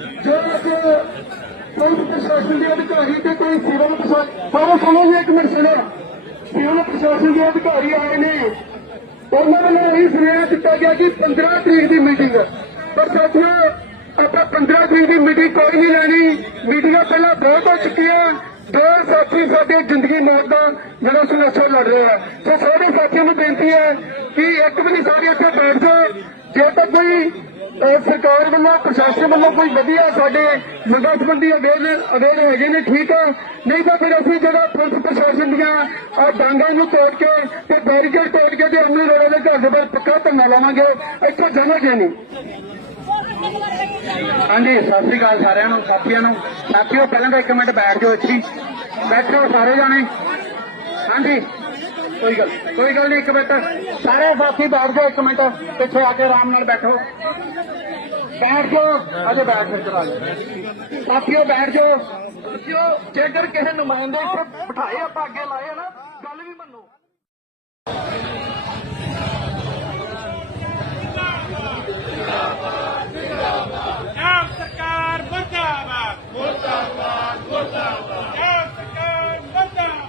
ਜੋ ਅੱਜ ਕੋਈ ਪ੍ਰਸ਼ਾਸਨ ਦੇ ਅਧਿਕਾਰੀ ਤੇ ਕੋਈ ਸਿਵਲ ਪ੍ਰਸ਼ਾਸਨ ਸਾਰੇ ਸੁਣੋ ਜੀ ਇੱਕ ਮਿੰਟ ਸੁਣੋ। ਸਿਵਲ ਪ੍ਰਸ਼ਾਸਨ ਦੇ ਅਧਿਕਾਰੀ ਆਏ ਨੇ। ਉਹਨਾਂ ਵੱਲੋਂ ਇਹ ਸੁਨੇਹਾ ਦਿੱਤਾ ਗਿਆ ਕਿ 15 ਤਰੀਕ ਦੀ ਮੀਟਿੰਗ ਪਰ ਸਾਥੀਓ, ਆਪਾਂ 15 ਤਰੀਕ ਦੀ ਮੀਟਿੰਗ ਕੋਈ ਨਹੀਂ ਲੈਣੀ। ਮੀਟਿੰਗਾਂ ਪਹਿਲਾਂ ਬਹੁਤ ਹੋ ਚੁੱਕੀਆਂ। ਦੋ ਸਾਥੀ ਸਾਡੇ ਜ਼ਿੰਦਗੀ ਮੌਤ ਦਾ ਜਿਹੜਾ ਸੰਘਰਸ਼ ਲੜ ਰਿਹਾ ਸੋ ਸਾਰੇ ਸਾਥੀਆਂ ਨੂੰ ਬੇਨਤੀ ਹੈ ਕਿ ਇੱਕ ਵੀ ਨਹੀਂ, ਸਾਰੇ ਇੱਥੇ ਬੈਠ ਜਾਓ। ਜੇ ਤਾਂ ਕੋਈ ਸਰਕਾਰ ਵੱਲੋਂ, ਪ੍ਰਸ਼ਾਸਨ ਵੱਲੋਂ ਕੋਈ ਵਧੀਆ ਸਾਡੇ ਮੰਗਾਂ ਸੰਬੰਧੀ ਅਵੇਅਰ ਅਵੇਅਰ ਹੈਗੇ ਨੇ, ਠੀਕ ਹੈ ਨਹੀਂ ਤਾਂ ਫਿਰ ਅਸੀਂ ਜਿਹੜਾ ਪੁਲਿਸ ਪ੍ਰਸ਼ਾਸਨ ਦੀਆਂ ਆ ਡਾਂਗਾਂ ਨੂੰ ਤੋੜ ਕੇ ਤੇ ਬੈਰੀਕੇਡ ਤੋੜ ਕੇ ਤੇ ਅਮਲੀ ਰੋਡ ਦੇ ਘਰ ਦੇ ਬਾਹਰ ਪੱਕਾ ਧਰਨਾ ਲਾਵਾਂਗੇ, ਇੱਥੋਂ ਜਾਵਾਂਗੇ ਨਹੀਂ? ਹਾਂਜੀ, ਸਤਿ ਸ੍ਰੀ ਅਕਾਲ ਸਾਰਿਆਂ ਨੂੰ, ਸਾਥੀਆਂ ਨੂੰ। ਸਾਥੀਓ ਪਹਿਲਾਂ ਤਾਂ ਇੱਕ ਮਿੰਟ ਬੈਠ ਜਾਓ ਇੱਥੇ ਬੈਠੋ ਸਾਰੇ ਜਾਣੇ। ਹਾਂਜੀ। ਕੋਈ ਗੱਲ ਕੋਈ ਗੱਲ ਨਹੀਂ ਇੱਕ ਮਿੰਟ। ਸਾਰੇ ਸਾਥੀ ਬੈਠ ਜਾਓ, ਇੱਕ ਮਿੰਟ। ਪਿੱਛੇ ਆ ਕੇ ਆਰਾਮ ਨਾਲ ਬੈਠੋ। ਬੈਠ ਜਾਓ। ਅਜੇ ਬੈਠ ਫਿਰ ਚਲਾ ਲਓ। ਸਾਥੀਓ, ਬੈਠ ਜਾਓ। ਜੇਕਰ ਕਿਸੇ ਨੁਮਾਇੰਦੇ ਇੱਥੇ ਬਿਠਾਏ ਆਪਾਂ ਅੱਗੇ ਲਾਏ ਨਾ, ਗੱਲ ਵੀ ਮੰਨੋ ਆਪ ਸਰਕਾਰ ਮੁਰਦਾਬਾਦ ਮੁਰਦਾਬਾਦ ਮੁਰਦਾਬਾਦ ਆਪ ਸਰਕਾਰ ਮੁਰਦਾਬਾਦ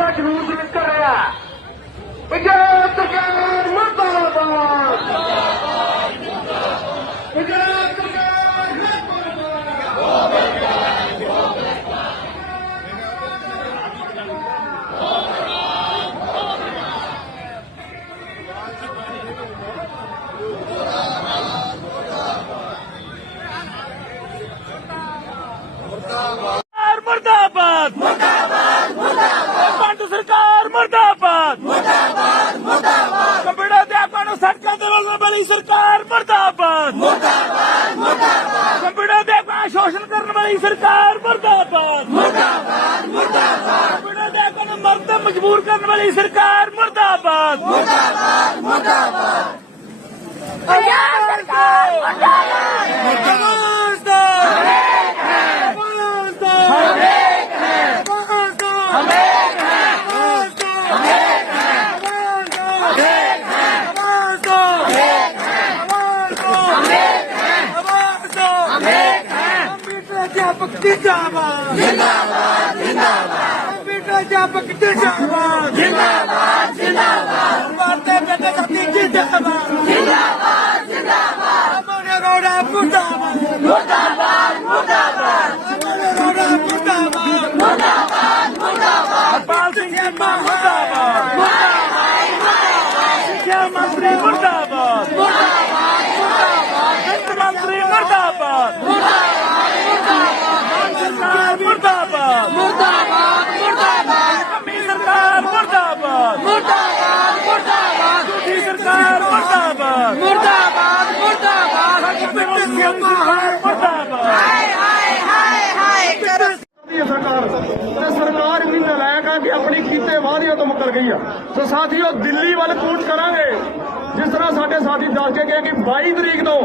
ਸਰਕਾਰ ਦਾ ਜਲੂਸ ਨਿਕਲ ਰਿਹਾ ਪੰਜਾਬ ਸਰਕਾਰ ਮੁਰਦਾਬਾਦ ਪੰਜਾਬ ਸਰਕਾਰ ਮੁਰਦਾਬਾਦ ਸਰਕਾਰ ਮੁਰਦਾਬਾਦ ਮੁਰਦਾਬਾਦ ਮੁਰਦਾਬਾਦ ਪੰਡ ਸਰਕਾਰ ਮੁਰਦਾਬਾਦ ਮੁਰਦਾਬਾਦ। ਮੁਰਦਾਬਾਦ ਕੰਪਿਊਟਰ ਦੇ ਆਪਾਂ ਨੂੰ ਸੜਕਾਂ ਤੇ ਵੱਲੋਂ ਵਾਲੀ ਸਰਕਾਰ ਮੁਰਦਾਬਾਦ। ਮੁਰਦਾਬਾਦ ਮੁਰਦਾਬਾਦ। ਕੰਪਿਊਟਰ ਦੇ ਆਪਾਂ ਸ਼ੋਸ਼ਣ ਕਰਨ ਵਾਲੀ ਸਰਕਾਰ ਮੁਰਦਾਬਾਦ। ਮੁਰਦਾਬਾਦ ਮੁਰਦਾਬਾਦ। ਕੰਪਿਊਟਰ ਦੇ ਆਪਾਂ ਨੂੰ ਮਰਨ ਤੇ ਮਜਬੂਰ ਕਰਨ ਵਾਲੀ ਸਰਕਾਰ ਮੁਰਦਾਬਾਦ। ਪੰਜਾਬ ਸਰਕਾਰ ਮੁਰਦਾਬਾਦ। ਅਧਿਆਪਕ ਜਿੰਦਾਬਾਦ। ਜਿੰਦਾਬਾਦ ਜਿੰਦਾਬਾਦ। ਕੰਪਿਊਟਰ ਅਧਿਆਪਕ ਜਿੰਦਾਬਾਦ। ਜਿੰਦਾਬਾਦ ਜਿੰਦਾਬਾਦ। ਵਾਰਤੇ ਬੇਟੇ ਕਰਤੀ ਜਿੰਦਾਬਾਦ। ਜਿੰਦਾਬਾਦ ਜਿੰਦਾਬਾਦ। ਅਮਰ ਰੋੜਾ ਮੁਰਦਾਬਾਦ। ਮੁਰਦਾਬਾਦ ਮੁਰਦਾਬਾਦ। ਅਮਰ ਰੋੜਾ ਮੁਰਦਾਬਾਦ। ਮੁਰਦਾਬਾਦ ਮੁਰਦਾਬਾਦ। ਪਾਲ ਸਿੰਘ ਜੀਮਾ ਮੁਰਦਾਬਾਦ ਮੁਰਦਾਬਾਦ ਸਿੱਖਿਆ ਮੰਤਰੀ ਮੁਰਦਾਬਾਦ ਮੁਰਦਾਬਾਦ ਮੁਰਦਾਬਾਦ ਵਿੱਤ ਮੰਤਰੀ ਮੁਰਦਾਬਾਦ ਸਰਕਾਰ ਮੁਰਦਾਬਾਦ ਮੁਰਦਾਬਾਦ ਮੁਰਦਾਬਾਦ ਕੰਮੀ ਸਰਕਾਰ ਮੁਰਦਾਬਾਦ ਮੁਰਦਾਬਾਦ ਮੁਰਦਾਬਾਦ ਦੂਜੀ ਸਰਕਾਰ ਮੁਰਦਾਬਾਦ ਮੁਰਦਾਬਾਦ ਮੁਰਦਾਬਾਦ ਸਾਡੀ ਸਰਕਾਰ ਮੁਰਦਾਬਾਦ ਹਾਏ ਹਾਏ ਹਾਏ ਹਾਏ ਦੀ ਹੈ ਸਰਕਾਰ ਤੇ ਸਰਕਾਰ ਵੀ ਨਲਾਇਕ ਆ ਕਿ ਆਪਣੀ ਕੀਤੇ ਵਾਅਦਿਆਂ ਤੋਂ ਮੁੱਕਰ ਗਈ ਆ। ਸੋ ਸਾਥੀਓ ਦਿੱਲੀ ਵੱਲ ਕੂਚ ਕਰਾਂਗੇ। ਜਿਸ ਤਰ੍ਹਾਂ ਸਾਡੇ ਸਾਥੀ ਦੱਸ ਕੇ ਗਏ ਕਿ 22 ਤਰੀਕ ਤੋਂ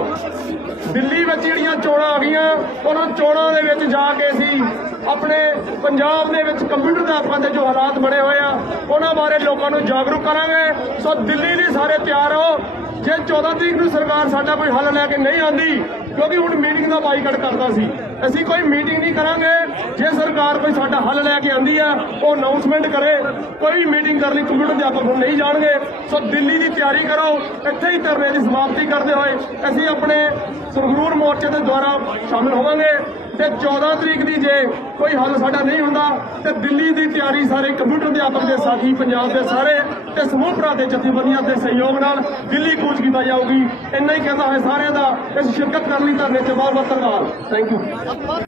ਦਿੱਲੀ ਵਿੱਚ ਜਿਹੜੀਆਂ ਚੋਣਾਂ ਆ ਗਈਆਂ, ਉਹਨਾਂ ਚੋਣਾਂ ਦੇ ਵਿੱਚ ਜਾ ਕੇ ਅਸੀਂ ਆਪਣੇ ਪੰਜਾਬ ਦੇ ਵਿੱਚ ਕੰਪਿਊਟਰ ਦਾ ਆਪਾਂ ਦੇ ਜੋ ਹਾਲਾਤ ਬਣੇ ਹੋਏ ਆ, ਉਹਨਾਂ ਬਾਰੇ ਲੋਕਾਂ ਨੂੰ ਜਾਗਰੂਕ ਕਰਾਂਗੇ। ਸੋ ਦਿੱਲੀ ਲਈ ਸਾਰੇ ਤਿਆਰ ਹੋ ਜੇ 14 ਤਰੀਕ ਨੂੰ ਸਰਕਾਰ ਸਾਡਾ ਕੋਈ ਹੱਲ ਲੈ ਕੇ ਨਹੀਂ ਆਂਦੀ ਕਿਉਂਕਿ ਹੁਣ ਮੀਟਿੰਗ ਦਾ ਬਾਈਕਾਟ ਕਰਦਾ ਸੀ। ਅਸੀਂ ਕੋਈ ਮੀਟਿੰਗ ਨਹੀਂ ਕਰਾਂਗੇ। ਜੇ ਸਰਕਾਰ ਕੋਈ ਸਾਡਾ ਹੱਲ ਲੈ ਕੇ ਆਂਦੀ ਆ ਉਹ ਅਨਾਉਂਸਮੈਂਟ ਕਰੇ। ਕੋਈ ਮੀਟਿੰਗ ਕਰਨ ਲਈ ਕੰਪਿਊਟਰ ਅਧਿਆਪਕ ਹੁਣ ਨਹੀਂ ਜਾਣਗੇ। ਸੋ ਦਿੱਲੀ ਦੀ ਤਿਆਰੀ ਕਰੋ। ਇੱਥੇ ਹੀ ਧਰਨੇ ਦੀ ਸਮਾਪਤੀ ਕਰਦੇ ਹੋਏ ਅਸੀਂ ਆਪਣੇ ਸੰਗਰੂਰ ਮੋਰਚੇ ਦੇ ਦੁਆਰਾ ਸ਼ਾਮਿਲ ਹੋਵਾਂਗੇ। ਤੇ 14 ਤਰੀਕ ਦੀ ਜੇ ਕੋਈ ਹੱਲ ਸਾਡਾ ਨਹੀਂ ਹੁੰਦਾ, ਤੇ ਦਿੱਲੀ ਦੀ ਤਿਆਰੀ ਸਾਰੇ ਕੰਪਿਊਟਰ ਅਧਿਆਪਕ ਦੇ ਸਾਥੀ, ਪੰਜਾਬ ਦੇ ਸਾਰੇ ਤੇ ਸਮੂਹ ਭਰਾ ਦੇ ਜਥੇਬੰਦੀਆਂ ਦੇ ਸਹਿਯੋਗ ਨਾਲ ਦਿੱਲੀ ਕੂਚ ਕੀਤਾ ਜਾਊਗੀ। ਇੰਨਾ ਹੀ ਕਹਿੰਦਾ ਹੋਇਆ ਸਾਰਿਆਂ ਦਾ, ਇਸ ਸ਼ਿਰਕਤ ਕਰਨ ਲਈ ਧਰਨੇ 'ਚ ਬਹੁਤ ਬਹੁਤ ਧੰਨਵਾਦ। Thank you